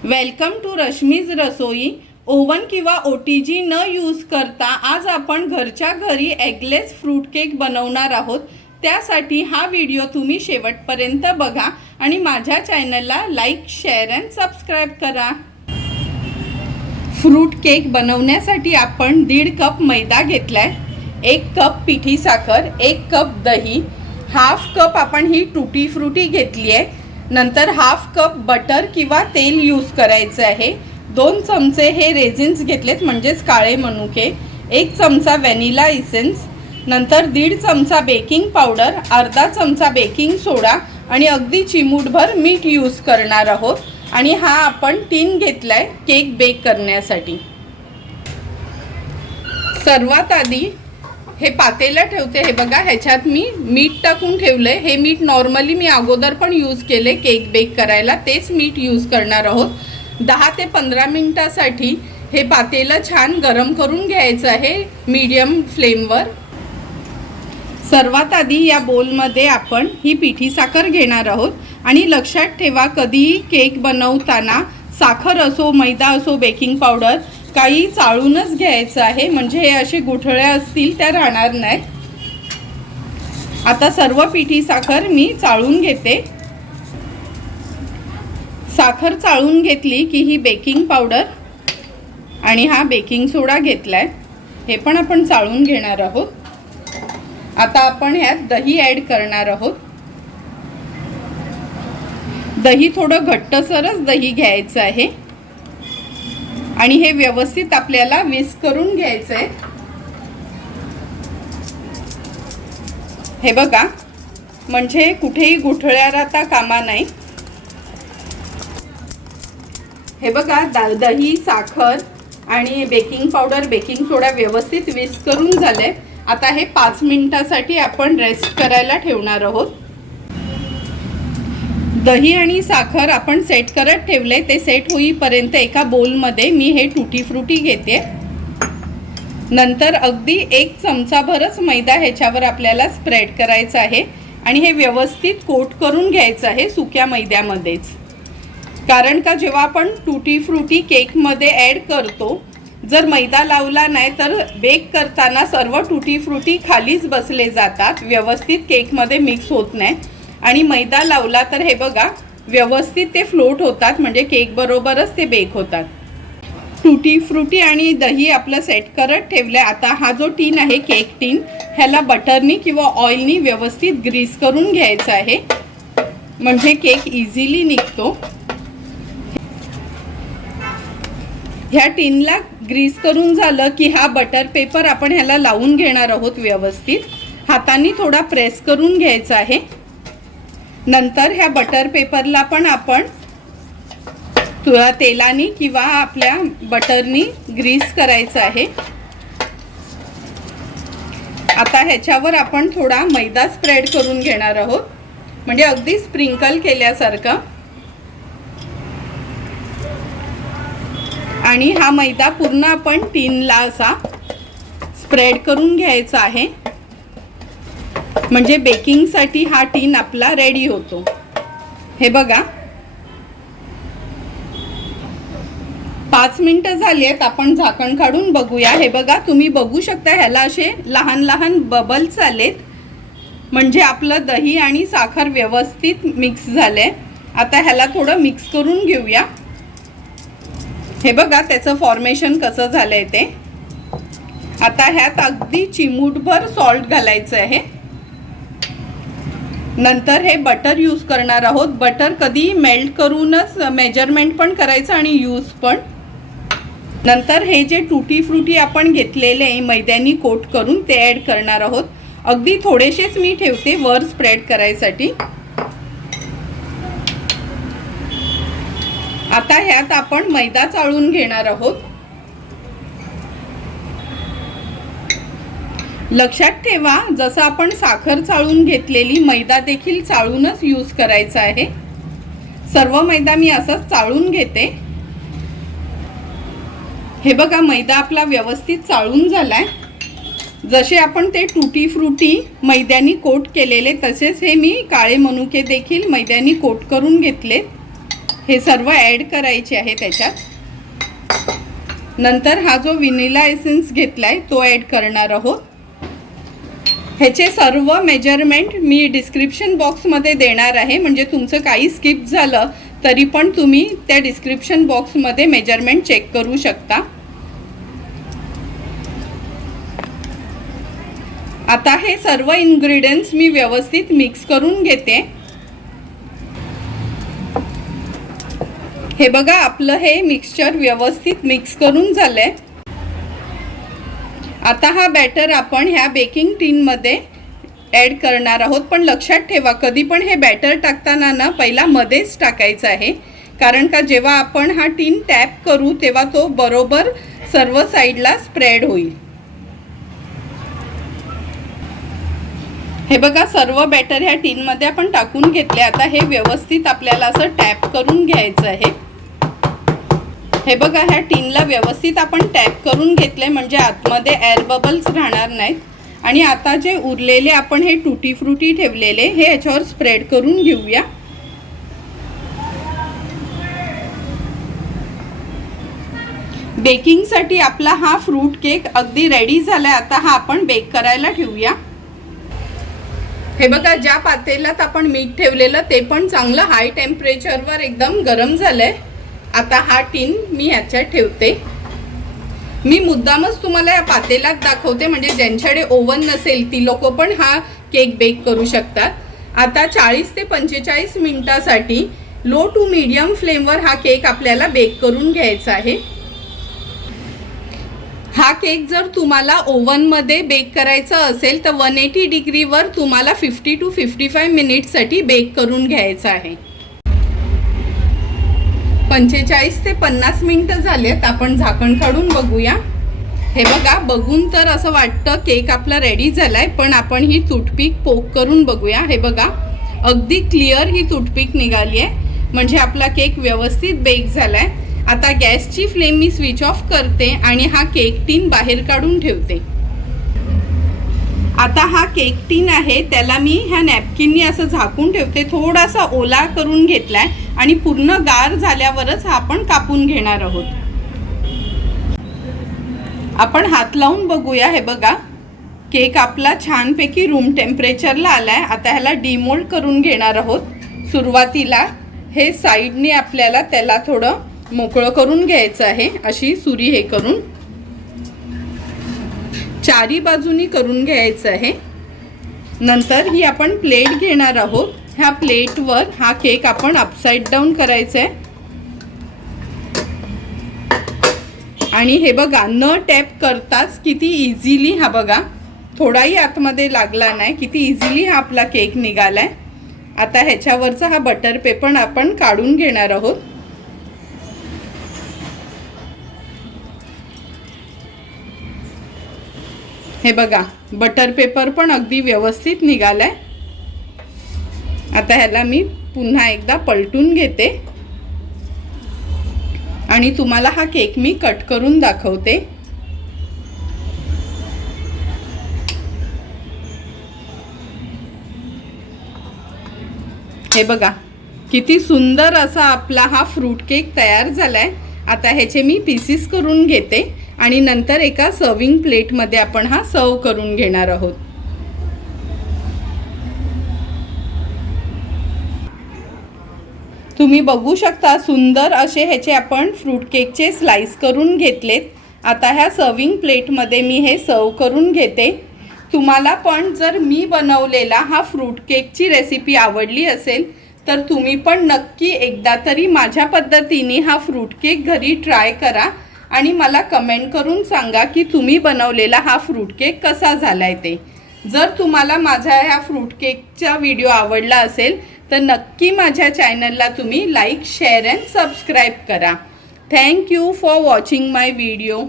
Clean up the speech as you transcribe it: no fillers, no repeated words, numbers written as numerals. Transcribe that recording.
Welcome to Rashmi's Rasoi. Oven किंवा OTG न use करता आज आपण घरच्या घरी एगलेस फ्रूट केक बनवणार आहोत। त्यासाठी हा व्हिडिओ तुम्ही शेवटपर्यंत बघा आणि माझ्या चॅनलला लाईक, शेअर अँड सबस्क्राइब करा। फ्रूट केक बनवण्यासाठी आपण 1.5 कप मैदा घेतलाय, 1 कप पिठी साखर, 1 कप दही, हाफ कप आपण ही टूटी फ्रूटी घेतली आहे, नंतर हाफ कप बटर किंवा तेल यूज करायचं आहे, 2 चमचे हे रेझिन्स घेतलेत म्हणजेच काळे मनुके, 1 चमचा व्हॅनिला इसेन्स, नंतर 1.5 चमचा बेकिंग पावडर, अर्धा चमचा बेकिंग सोडा आणि अगदी चिमूटभर मीठ यूज करणार आहोत। आणि हा आपण टीन घेतलाय केक बेक करण्यासाठी। सर्वात आधी हे पातेला ठेवते, हे बघा ह्याच्यात मी मीठ टाकून ठेवले। हे मीठ नॉर्मली मी अगोदर पण यूज केले केक बेक करायला, तेच मीठ यूज करणार आहोत। 10 ते 15 मिनिटासाठी हे पातेला छान गरम करून घ्यायचं आहे मीडियम फ्लेमवर। सर्वात आधी या बोलमध्ये आपण ही पिठी साखर घेणार आहोत आणि लक्षात ठेवा कधीही केक बनवताना साखर असो, मैदा असो, बेकिंग पावडर काही चाळूनच घ्यायचं आहे, म्हणजे हे असे गुठळ्या असतील त्या राहणार नाहीत। आता सर्व पिठी साखर मी चाळून घेते। साखर चाळून घेतली की ही बेकिंग पावडर आणि हा बेकिंग सोडा घेतलाय, हे पण आपण चाळून घेणार आहोत। आता आपण ह्यात दही ॲड करणार आहोत। दही थोडं घट्टसरच दही घ्यायचं आहे आणि हे व्यवस्थित आपल्याला मिक्स करून घ्यायचं आहे। हे बघा, म्हणजे कुठेही गुठळ्या राहता कामा नाही। हे बघा, दही, साखर आणि बेकिंग पावडर, बेकिंग सोडा व्यवस्थित मिक्स करून झाले। आता हे 5 मिनिटासाठी आपण रेस्ट करायला ठेवणार आहोत। दही आणि साखर आपण सेट करत ठेवले, ते सेट होईपर्यंत एका बोलमध्ये मी हे टूटी फ्रूटी घेते। नंतर अगदी 1 चमचाभरच मैदा ह्याच्यावर आपल्याला स्प्रेड करायचा आहे आणि हे व्यवस्थित कोट करून घ्यायचं आहे सुक्या मैद्यामध्येच। कारण का जेव्हा आपण टूटी फ्रूटी केकमध्ये ॲड करतो, जर मैदा लावला नाही तर बेक करताना सर्व टूटी फ्रूटी खालीच बसले जातात, व्यवस्थित केकमध्ये मिक्स होत नाही। आणि मैदा लावला तर हे बघा व्यवस्थित ते फ्लोट होतात, म्हणजे केक बरोबरच ते बेक होतात। टूटी फ्रूटी आणि दही आपलं सेट करत ठेवले। आता हा जो टीन आहे केक टीन, ह्याला बटरनी किंवा ऑइलनी व्यवस्थित ग्रीस करून घ्यायचं आहे, म्हणजे केक इझिली निघतो। ह्या टीनला ग्रीस करून झालं की हा बटर पेपर आपण ह्याला लावून घेणार आहोत व्यवस्थित, हाताने थोडा प्रेस करून घ्यायचा आहे। नंतर ह्या बटर पेपरला पण आपण तेलाने किंवा आपल्या बटरनी ग्रीस करायचं आहे। आता ह्याच्यावर आपण थोडा मैदा स्प्रेड करून घेणार आहोत, म्हणजे अगदी स्प्रिंकल केल्यासारखं। आणि हा मैदा पूर्ण आपण टीनला असा स्प्रेड करून घ्यायचा आहे, म्हणजे बेकिंगसाठी हा टीन आपला रेडी होतो। हे बघा 5 मिनिटं झाली आहेत, आपण झाकण काढून बघूया। हे बघा, तुम्ही बघू शकता ह्याला असे लहान लहान बबल्स आलेत, म्हणजे आपलं दही आणि साखर व्यवस्थित मिक्स झाले। आता ह्याला थोडं मिक्स करून घेऊया। हे बघा त्याचं फॉर्मेशन कसं झालंय ते। आता ह्यात अगदी चिमूटभर सॉल्ट घालायचं आहे। नंतर हे बटर यूज करणार आहोत। बटर कधी मेल्ट करूनच मेजरमेंट पण करायचं आणि यूज पण। नंतर हे जे टूटी फ्रूटी आपण घेतलेले आहे मैद्यानी कोट करून ते ॲड करणार आहोत। अगदी थोडेसेच मी ठेवते वर स्प्रेड करायसाठी। आता ह्यात आपण मैदा चाळून घेणार आहोत। लक्षात ठेवा, जसं आपण साखर चाळून घेतलेली, मैदा देखील चाळूनच यूज करायचा आहे। सर्व मैदा मी असंच चाळून घेते। हे बघा, मैदा आपला व्यवस्थित चाळून झालाय। जसे आपण ते टूटी फ्रूटी मैद्यानी कोट केलेले, तसेच हे मी काळे मनुके देखील मैद्यानी कोट करून घेतले। हे सर्व ॲड करायचे आहे त्याच्यात. नंतर हा जो व्हॅनिला एसेन्स घेतलाय तो ॲड करणार आहोत. ह्याचे सर्व मेजरमेंट मी डिस्क्रिप्शन बॉक्समध्ये देणार आहे, म्हणजे तुमचं काही स्किप झालं तरी पण तुम्ही त्या डिस्क्रिप्शन बॉक्समध्ये मेजरमेंट चेक करू शकता. आता हे सर्व इन्ग्रेडियंट्स मी व्यवस्थित मिक्स करून घेते. हे बघा, आपलं हे मिक्सचर व्यवस्थित मिक्स करून झालंय. आता हा बॅटर आपण ह्या बेकिंग टीनमध्ये ॲड करणार आहोत. पण लक्षात ठेवा, कधी पण हे बॅटर टाकताना ना पहिला मध्येच टाकायचं आहे, कारण का जेव्हा आपण हा टीन टॅप करू तेव्हा तो बरोबर सर्व साईडला स्प्रेड होईल. हे बघा, सर्व बॅटर ह्या टीनमध्ये आपण टाकून घेतले. आता हे व्यवस्थित आपल्याला असं टॅप करून घ्यायचं आहे. हे बघा, ह्या टीनला व्यवस्थित आपण टॅप करून घेतले, म्हणजे आतमध्ये एअर बबल्स राहणार नाहीत. आणि आता जे उरलेले आपण हे टुटी फ्रुटी ठेवलेले हे याच्यावर स्प्रेड करून घेऊया. बेकिंगसाठी आपला हा फ्रूट केक अगदी रेडी झालाय. आता हा आपण बेक करायला ठेवूया. हे बघा, ज्या पातेल्यात आपण मीठ ठेवलेलं ते पण चांगलं हाय टेम्परेचरवर एकदम गरम झालंय. आता हा टीन मी ह्याच्यात ठेवते. मी मुद्दामच तुम्हाला या पातेल्यात दाखवते, म्हणजे ज्यांच्याकडे ओव्हन नसेल ती लोक पण हा केक बेक करू शकतात. आता 40 ते 45 मिनिटासाठी लो टू मीडियम फ्लेमवर हा केक आपल्याला बेक करून घ्यायचा आहे. हा केक जर तुम्हाला ओव्हनमध्ये बेक करायचा असेल तर 180 डिग्रीवर तुम्हाला 50 to 55 मिनिटसाठी बेक करून घ्यायचा आहे. 45 ते 50 मिनिटं झालेत. आपण झाकण काढून बघूया. हे बघा, बघून तर असं वाटतं केक आपला रेडी झालाय, पण आपण ही टूथपिक पोक करून बघूया. हे बघा, अगदी क्लिअर ही टूथपिक निघाली आहे, म्हणजे आपला केक व्यवस्थित बेक झालाय. आता गॅसची फ्लेम मी स्विच ऑफ करते आणि हा केक टीन बाहेर काढून ठेवते. आता हा केक टीन आहे त्याला मी ह्या नॅपकिननी असं झाकून ठेवते. थोडासा ओला करून घेतलाय आणि पूर्ण गार झाल्यावरच हा आपण कापून घेणार आहोत. आपण हात लावून बघूया. हे बघा, केक आपला छानपैकी रूम टेम्परेचरला आलाय. आता ह्याला डिमोल्ड करून घेणार आहोत. सुरुवातीला हे साईडने आपल्याला त्याला थोडं मोकळं करून घ्यायचं आहे. अशी सुरी हे करून चारी बाजूनी करून घ्यायचं आहे. नंतर ही आपण प्लेट घेणार आहोत. ह्या प्लेटवर हा केक आपण अपसाइड डाऊन करायचा आहे. आणि हे बघा, न टॅप करताच किती इझिली, हा बघा थोडाही आतमध्ये लागला नाही, किती इझिली हा आपला केक निघालाय. आता ह्याच्यावरचा हा बटर पेपर आपण काढून घेणार आहोत. हे बघा, बटर पेपर पण अगदी व्यवस्थित निघालाय. आता ह्याला मी पुन्हा एकदा पलटून घेते आणि तुम्हाला हा केक मी कट करून दाखवते. हे बघा, किती सुंदर असा आपला हा फ्रूट केक तयार झालाय. आता ह्याचे मी पीसेस करून घेते आणि नंतर एका सर्विंग प्लेटमध्ये आपण हा सर्व करून घेणार आहोत. तुम्ही बघू शकता, सुंदर असे ह्याचे आपण फ्रूट केकचे स्लाइस करून घेतलेत. आता ह्या सर्विंग प्लेटमध्ये मी हे सर्व करून घेते. तुम्हाला पण जर मी बनवलेला हा फ्रूट केकची रेसिपी आवडली असेल तर तुम्ही पण नक्की एकदा तरी माझ्या पद्धतीने हा फ्रूट केक घरी ट्राय करा आणि मला कमेंट करून सांगा की तुम्ही बनवलेला हा फ्रूट केक कसा झालाय ते. जर तुम्हाला माझा ह्या फ्रूट केकचा व्हिडिओ आवडला असेल तर नक्की माझ्या चॅनलला तुम्ही लाईक, शेअर अँड सबस्क्राईब करा. Thank you for watching my video.